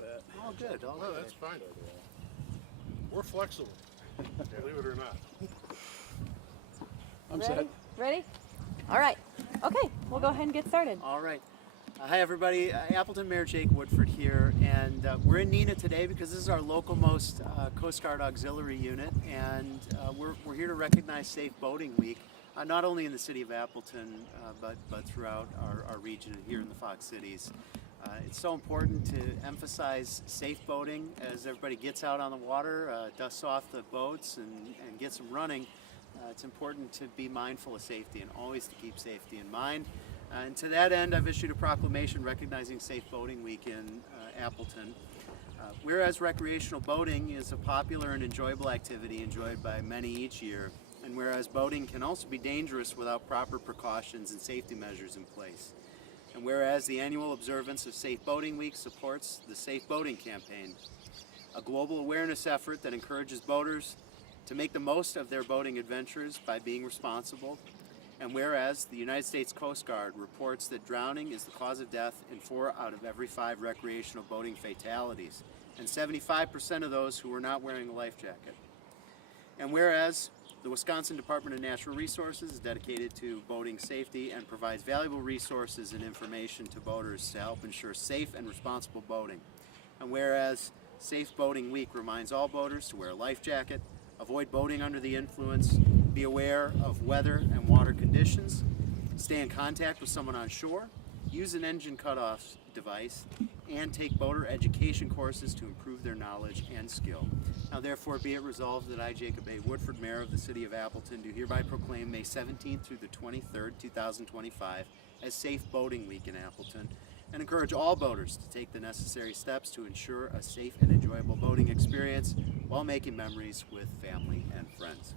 bit. Oh, good. Oh, No, that's fine. We're flexible, believe it or not. I'm Ready? set. Ready? All right. Okay, we'll go ahead and get started. All right. Hi, everybody. Appleton Mayor Jake Woodford here, and we're in Neenah today because this is our local-most Coast Guard auxiliary unit, and we're here to recognize Safe Boating Week, not only in the city of Appleton, but throughout our region and here in the Fox Cities. It's so important to emphasize safe boating as everybody gets out on the water, dusts off the boats, and gets them running. It's important to be mindful of safety and always to keep safety in mind. And to that end, I've issued a proclamation recognizing Safe Boating Week in Appleton. Whereas recreational boating is a popular and enjoyable activity enjoyed by many each year, and whereas boating can also be dangerous without proper precautions and safety measures in place. And whereas the annual observance of Safe Boating Week supports the Safe Boating Campaign, a global awareness effort that encourages boaters to make the most of their boating adventures by being responsible. And whereas the United States Coast Guard reports that drowning is the cause of death in 4 out of every 5 recreational boating fatalities, and 75% of those who are not wearing a life jacket. And whereas the Wisconsin Department of Natural Resources is dedicated to boating safety and provides valuable resources and information to boaters to help ensure safe and responsible boating. And whereas Safe Boating Week reminds all boaters to wear a life jacket, avoid boating under the influence, be aware of weather and water conditions, stay in contact with someone on shore, use an engine cutoff device, and take boater education courses to improve their knowledge and skill. Now therefore be it resolved that I, Jacob A. Woodford, Mayor of the City of Appleton, do hereby proclaim May 17th through the 23rd, 2025 as Safe Boating Week in Appleton, and encourage all boaters to take the necessary steps to ensure a safe and enjoyable boating experience while making memories with family and friends.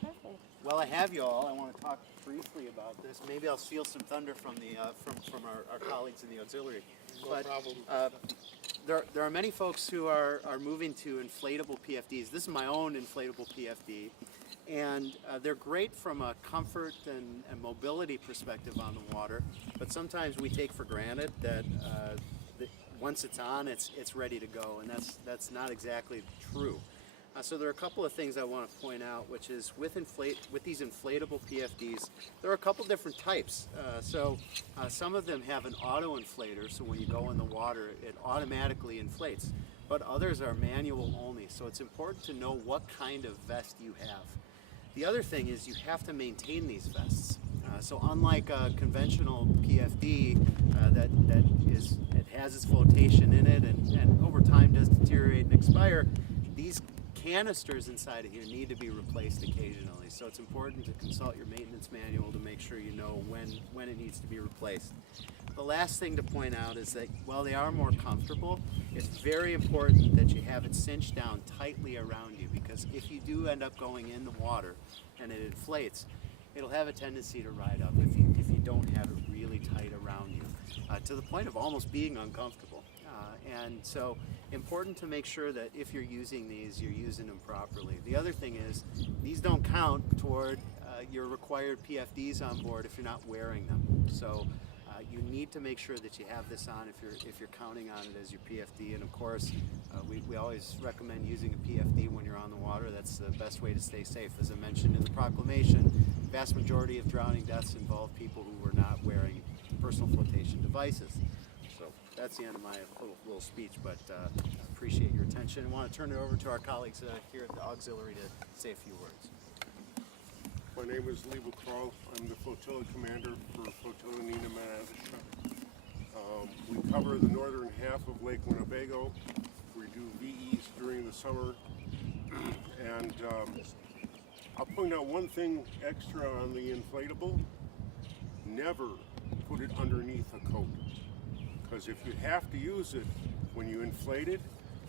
Perfect. While I have you all, I want to talk briefly about this. Maybe I'll steal some thunder from the from our colleagues in the auxiliary. No problem. There are many folks who are moving to inflatable PFDs. This is my own inflatable PFD, and they're great from a comfort and mobility perspective on the water. But sometimes we take for granted that once it's on, it's ready to go, and that's not exactly true. So there are a couple of things I want to point out, which is with these inflatable PFDs, there are a couple different types. Some of them have an auto inflator, so when you go in the water, it automatically inflates. But others are manual only, so it's important to know what kind of vest you have. The other thing is you have to maintain these vests. So unlike a conventional PFD it has its flotation in it and over time does deteriorate and expire, these canisters inside of here need to be replaced occasionally. So it's important to consult your maintenance manual to make sure you know when it needs to be replaced. The last thing to point out is that while they are more comfortable, it's very important that you have it cinched down tightly around you, because if you do end up going in the water and it inflates, it'll have a tendency to ride up if you don't have it really tight around you, to the point of almost being uncomfortable. And so important to make sure that if you're using these, you're using them properly. The other thing is these don't count toward your required PFDs on board if you're not wearing them. So you need to make sure that you have this on if you're counting on it as your PFD. And of course, we always recommend using a PFD when you're on the water. That's the best way to stay safe. As I mentioned in the proclamation, the vast majority of drowning deaths involve people who were not wearing personal flotation devices. So that's the end of my little speech, but I appreciate your attention. I want to turn it over to our colleagues here at the auxiliary to say a few words. My name is Lee Carl. I'm the flotilla commander for Flotilla Neenah Manasha. We cover the northern half of Lake Winnebago. We do VEs during the summer. And I'll point out one thing extra on the inflatable. Never put it underneath a coat. Because if you have to use it, when you inflate it,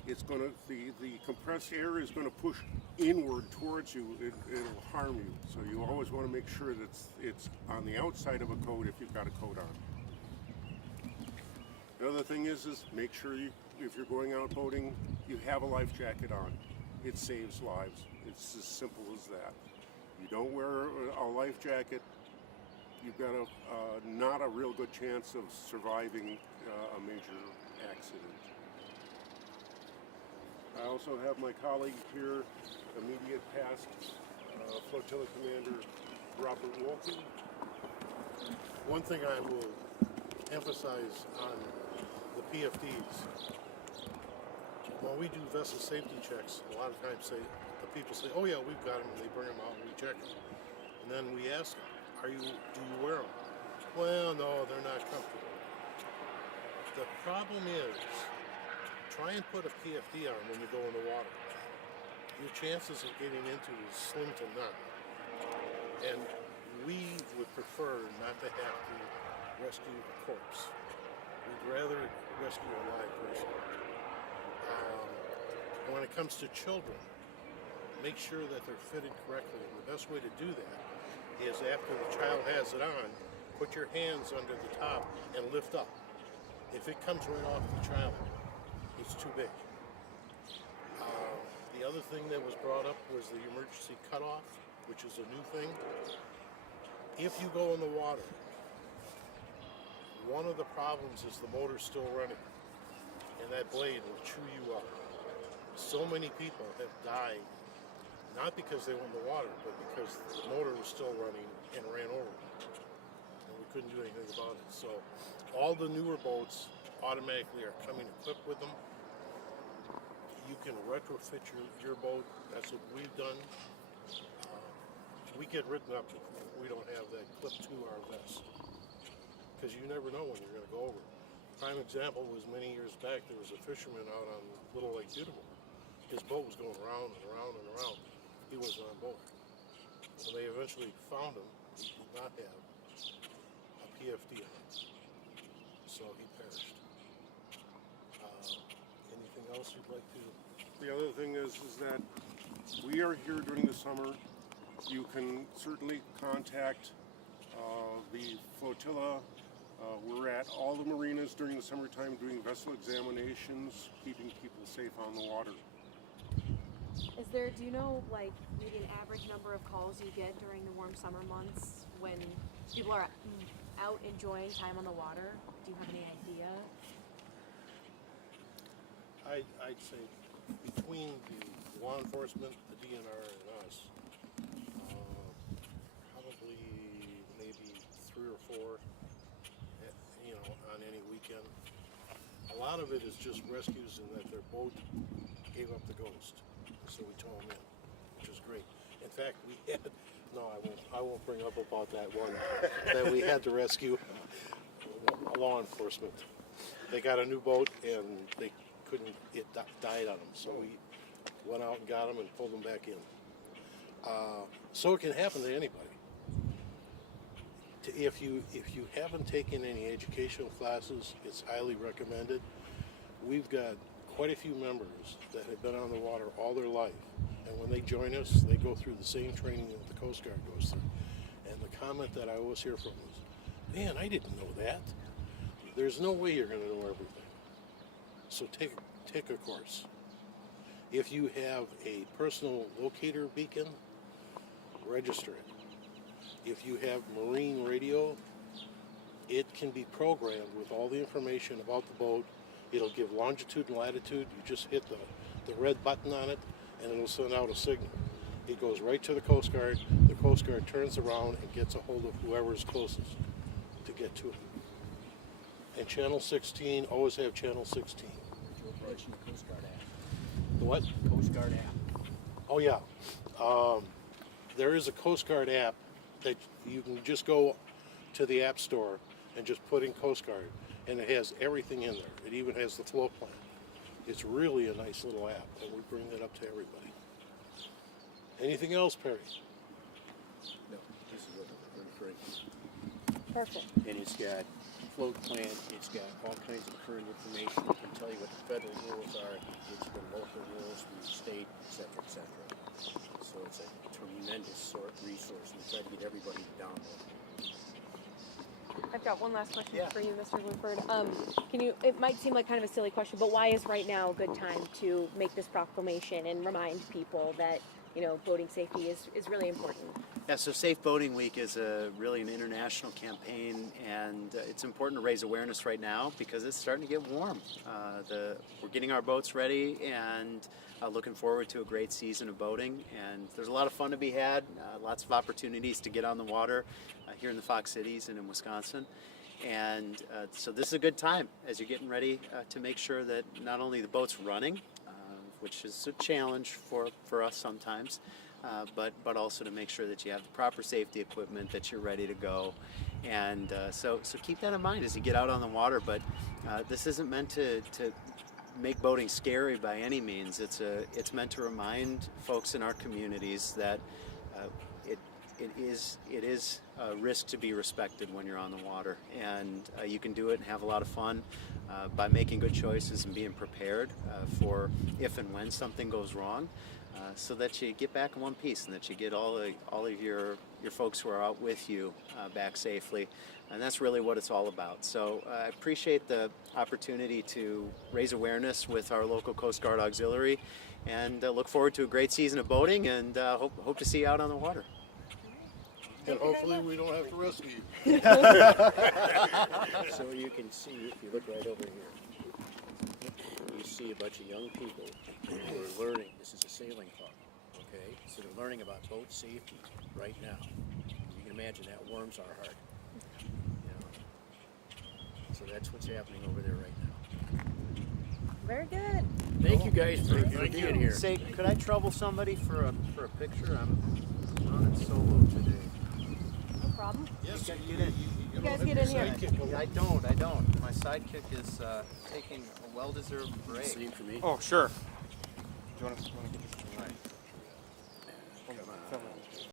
it's going to, the compressed air is going to push inward towards you. It'll harm you. So you always want to make sure that it's on the outside of a coat if you've got a coat on. The other thing is make sure if you're going out boating, you have a life jacket on. It saves lives. It's as simple as that. You don't wear a life jacket, you've got not a real good chance of surviving a major accident. I also have my colleague here, immediate past Flotilla Commander Robert Wolke. One thing I will emphasize on the PFDs, when we do vessel safety checks, a lot of times the people say, oh yeah, we've got them, and they bring them out and we check them. And then we ask them, do you wear them? Well, no, they're not comfortable. The problem is, try and put a PFD on when you go in the water. Your chances of getting into is slim to none. And we would prefer not to have to rescue a corpse. We'd rather rescue a live person. When it comes to children, make sure that they're fitted correctly. And the best way to do that is after the child has it on, put your hands under the top and lift up. If it comes right off the child, it's too big. The other thing that was brought up was the emergency cutoff, which is a new thing. If you go in the water, one of the problems is the motor's still running, and that blade will chew you up. So many people have died, not because they went in the water, but because the motor was still running and ran over them. And we couldn't do anything about it. So all the newer boats automatically are coming equipped with them. You can retrofit your boat. That's what we've done. We get written up if we don't have that clip to our vest, because you never know when you're going to go over. Prime example was many years back, there was a fisherman out on Little Lake Beautiful. His boat was going around and around and around. He wasn't on board. When they eventually found him, he did not have a PFD on it, so he perished. Anything else you'd like to? The other thing is that we are here during the summer. You can certainly contact the flotilla. We're at all the marinas during the summertime doing vessel examinations, keeping people safe on the water. Do you know, like, maybe an average number of calls you get during the warm summer months when people are out enjoying time on the water? Do you have any idea? I'd say between the law enforcement, the DNR, and us, probably maybe 3 or 4, on any weekend. A lot of it is just rescues and that their boat gave up the ghost, so we tow them in, which is great. In fact, we had, I won't bring up about that one, that we had to rescue law enforcement. They got a new boat and they couldn't, it died on them, so we went out and got them and pulled them back in. So it can happen to anybody. If you haven't taken any educational classes, it's highly recommended. We've got quite a few members that have been on the water all their life, and when they join us, they go through the same training that the Coast Guard goes through. And the comment that I always hear from is, man, I didn't know that. There's no way you're going to know everything. So take a course. If you have a personal locator beacon, register it. If you have marine radio, it can be programmed with all the information about the boat. It'll give longitude and latitude. You just hit the red button on it and it'll send out a signal. It goes right to the Coast Guard. The Coast Guard turns around and gets a hold of whoever is closest to get to it. And Channel 16, always have Channel 16. Mention the Coast Guard app. The what? Coast Guard app. Oh yeah. There is a Coast Guard app that you can just go to the App Store and just put in Coast Guard, and it has everything in there. It even has the float plan. It's really a nice little app, and we bring that up to everybody. Anything else, Perry? No, this is what we're referring to. Perfect. And it's got float plan, it's got all kinds of current information. It can tell you what the federal rules are, it's the local rules from the state, etc., etc. So it's a tremendous resource, and we try to get everybody to download it. I've got one last question Yeah. for you, Mr. Woodford. It might seem like kind of a silly question, but why is right now a good time to make this proclamation and remind people that, boating safety is really important? Yeah, so Safe Boating Week is really an international campaign, and it's important to raise awareness right now because it's starting to get warm. We're getting our boats ready and looking forward to a great season of boating. And there's a lot of fun to be had, lots of opportunities to get on the water here in the Fox Cities and in Wisconsin. And so this is a good time as you're getting ready to make sure that not only the boat's running, which is a challenge for us sometimes, but also to make sure that you have the proper safety equipment, that you're ready to go. And so keep that in mind as you get out on the water. But this isn't meant to make boating scary by any means. It's meant to remind folks in our communities that it is a risk to be respected when you're on the water, and you can do it and have a lot of fun by making good choices and being prepared for if and when something goes wrong, so that you get back in one piece and that you get all of your folks who are out with you back safely. And that's really what it's all about. So I appreciate the opportunity to raise awareness with our local Coast Guard Auxiliary, and look forward to a great season of boating, and hope to see you out on the water. And hopefully we don't have to rescue you. So you can see, if you look right over here, you see a bunch of young people who are learning. This is a sailing club, okay? So they're learning about boat safety right now. You can imagine that warms our heart. You know? So that's what's happening over there right now. Very good. Thank you guys for being here. Say, could I trouble somebody for a picture? I'm on it solo today. No problem. Yes, Get in. You guys get in here. I don't. My sidekick is taking a well-deserved break. Same for me. Oh, sure. Do you want to get